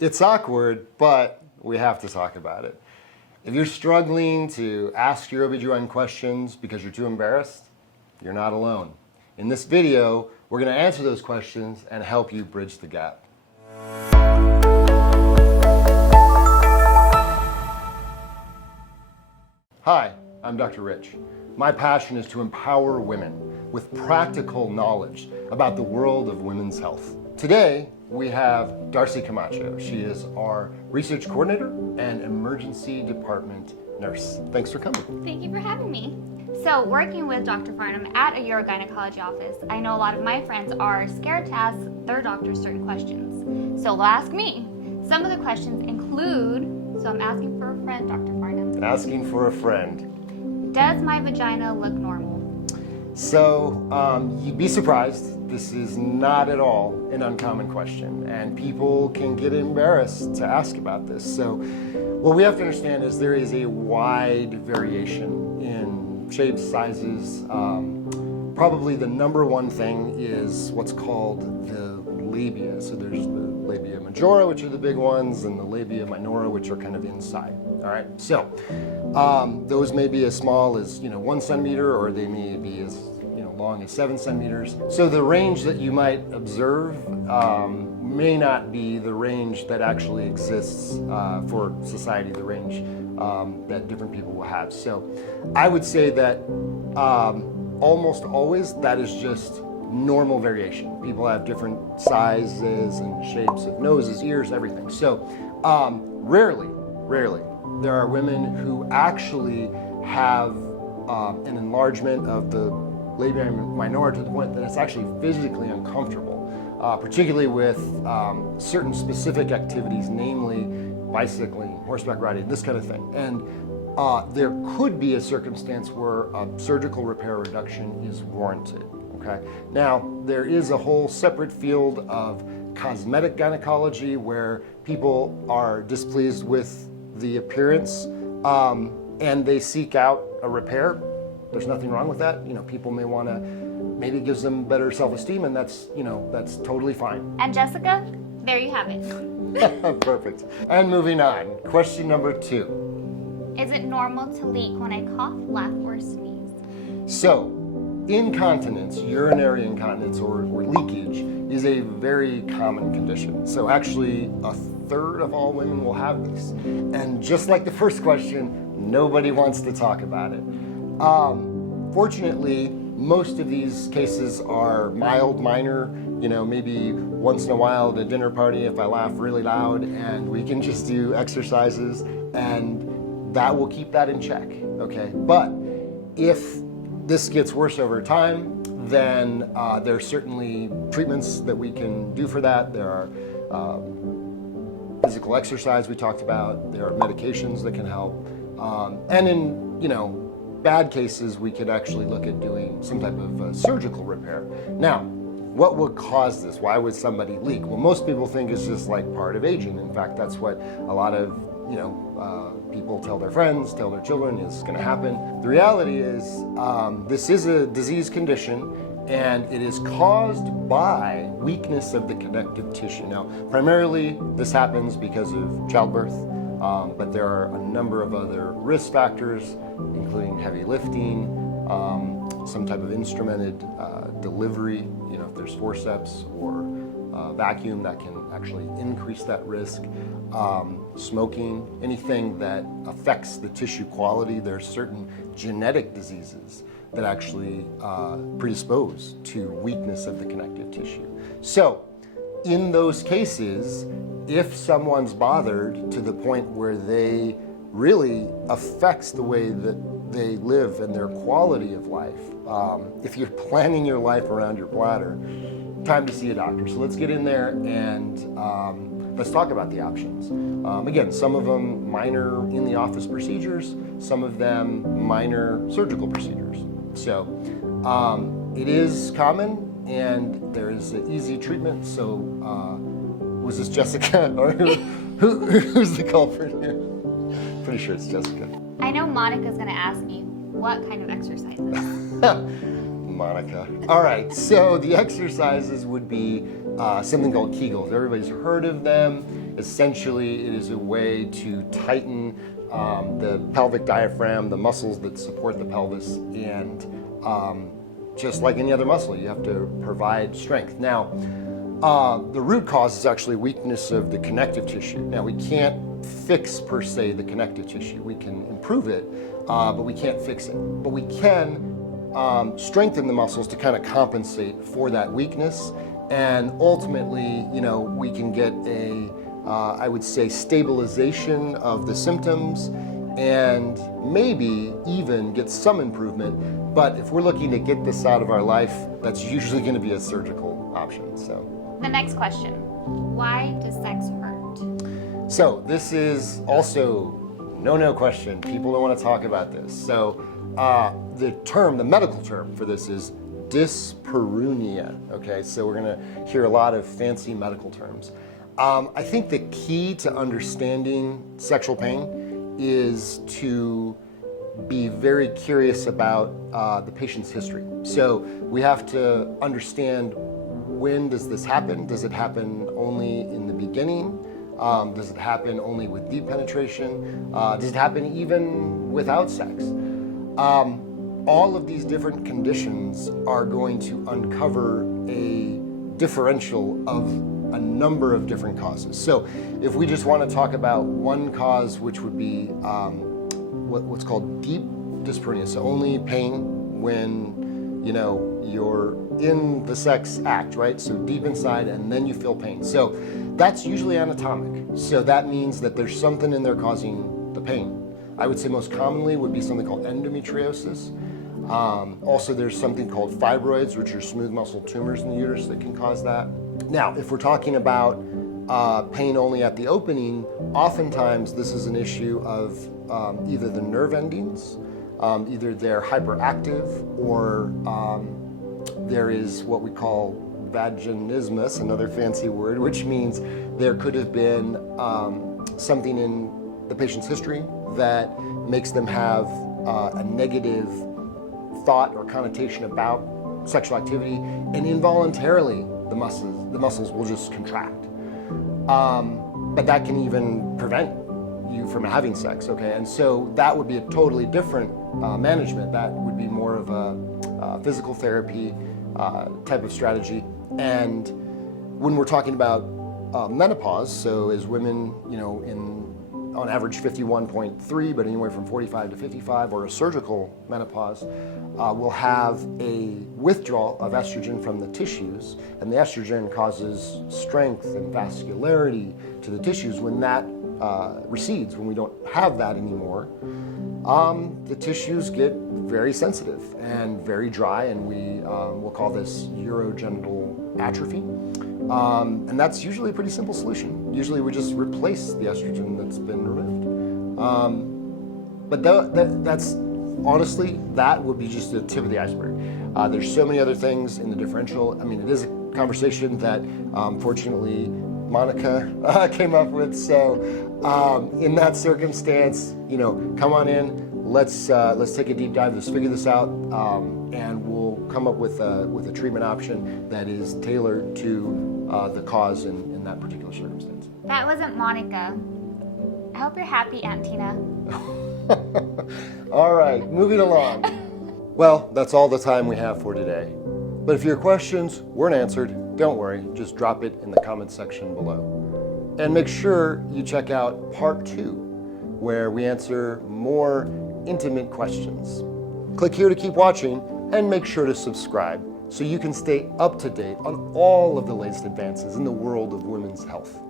It's awkward, but we have to talk about it. If you're struggling to ask your OB/GYN questions because you're too embarrassed, you're not alone. In this video, we're going to answer those questions and help you bridge the gap. Hi, I'm Dr. Rich. My passion is to empower women with practical knowledge about the world of women's health. Today, we have Darcy Camacho. She is our research coordinator and emergency department nurse. Thanks for coming. Thank you for having me. So, working with Dr. Farnham at a urogynecology office, I know a lot of my friends are scared to ask their doctors certain questions. So they'll ask me. Some of the questions include, so I'm asking for a friend, Dr. Farnham. Asking for a friend. Does my vagina look normal? So, you'd be surprised. This is not at all an uncommon question, and people can get embarrassed to ask about this. So, what we have to understand is there is a wide variation in shapes, sizes. Probably the number one thing is what's called the labia. So there's the labia majora, which are the big ones, and the labia minora, which are kind of inside. All right. So those may be as small as 1 centimeter, or they may be as long as 7 centimeters. So the range that you might observe may not be the range that actually exists for society, the range that different people will have. So I would say that almost always that is just normal variation. People have different sizes and shapes of noses, ears, everything. So rarely, there are women who actually have an enlargement of the labia minora to the point that it's actually physically uncomfortable, particularly with certain specific activities, namely bicycling, horseback riding, this kind of thing. And there could be a circumstance where a surgical repair or reduction is warranted. Okay. Now, there is a whole separate field of cosmetic gynecology where people are displeased with the appearance and they seek out a repair. There's nothing wrong with that. People may want to, maybe it gives them better self-esteem, and that's totally fine. And Jessica, there you have it. Perfect. And moving on, question number 2. Is it normal to leak when I cough, laugh, or sneeze? So, incontinence, urinary incontinence, or leakage is a very common condition. So actually, a third of all women will have this. And just like the first question, nobody wants to talk about it. Fortunately, most of these cases are mild, minor, maybe once in a while at a dinner party if I laugh really loud, and we can just do exercises and that will keep that in check, okay? But if this gets worse over time, then there are certainly treatments that we can do for that. There are physical exercise we talked about. There are medications that can help. And in, bad cases, we could actually look at doing some type of surgical repair. Now, what would cause this? Why would somebody leak? Well, most people think it's just like part of aging. In fact, that's what a lot of people tell their friends, tell their children is going to happen. The reality is this is a disease condition, and it is caused by weakness of the connective tissue. Now, primarily this happens because of childbirth, but there are a number of other risk factors, including heavy lifting, some type of instrumented delivery, if there's forceps or vacuum that can actually increase that risk, smoking, anything that affects the tissue quality. There are certain genetic diseases that actually predispose to weakness of the connective tissue. So in those cases, if someone's bothered to the point where they really affects the way that they live and their quality of life, if you're planning your life around your bladder, time to see a doctor. So let's get in there and let's talk about the options. Again, some of them minor in the office procedures, some of them minor surgical procedures. So it is common and there is an easy treatment. So was this Jessica or who's the culprit here? Pretty sure it's Jessica. I know Monica's going to ask me what kind of exercises. Monica. All right, so the exercises would be something called Kegels. Everybody's heard of them. Essentially, it is a way to tighten the pelvic diaphragm, the muscles that support the pelvis, and just like any other muscle, you have to provide strength. Now, the root cause is actually weakness of the connective tissue. Now, we can't fix, per se, the connective tissue. We can improve it, but we can't fix it. But we can strengthen the muscles to kind of compensate for that weakness. And ultimately, we can get I would say, stabilization of the symptoms and maybe even get some improvement. But if we're looking to get this out of our life, that's usually going to be a surgical option. So the next question, why does sex hurt? So this is also no question. People don't want to talk about this. So the medical term for this is dyspareunia. Okay, so we're going to hear a lot of fancy medical terms. I think the key to understanding sexual pain is to be very curious about the patient's history. So we have to understand, when does this happen? Does it happen only in the beginning? Does it happen only with deep penetration? Does it happen even without sex? All of these different conditions are going to uncover a differential of a number of different causes. So if we just want to talk about one cause, which would be what's called deep dyspareunia, so only pain when you're in the sex act, right? So deep inside, and then you feel pain. So that's usually anatomic. So that means that there's something in there causing the pain. I would say most commonly would be something called endometriosis. Also, there's something called fibroids, which are smooth muscle tumors in the uterus that can cause that. Now, if we're talking about pain only at the opening, oftentimes this is an issue of either the nerve endings, either they're hyperactive, or there is what we call vaginismus, another fancy word, which means there could have been something in the patient's history that makes them have a negative thought or connotation about sexual activity, and involuntarily the muscles will just contract. But that can even prevent you from having sex, okay? And so that would be a totally different management. That would be more of a physical therapy type of strategy. And when we're talking about menopause, so as women, on average 51.3, but anywhere from 45 to 55, or a surgical menopause, will have a withdrawal of estrogen from the tissues, and the estrogen causes strength and vascularity to the tissues. When that recedes, when we don't have that anymore, the tissues get very sensitive and very dry, and we'll call this urogenital atrophy. And that's usually a pretty simple solution. Usually we just replace the estrogen that's been removed. But that's honestly, that would be just the tip of the iceberg. There's so many other things in the differential. I mean, it is a conversation that fortunately Monica came up with. So in that circumstance, come on in. Let's take a deep dive. Let's figure this out, and we'll come up with a treatment option that is tailored to the cause in that particular circumstance. That wasn't Monica. I hope you're happy, Aunt Tina. All right, moving along. Well, that's all the time we have for today. But if your questions weren't answered, don't worry. Just drop it in the comments section below. And make sure you check out part 2, where we answer more intimate questions. Click here to keep watching, and make sure to subscribe so you can stay up to date on all of the latest advances in the world of women's health.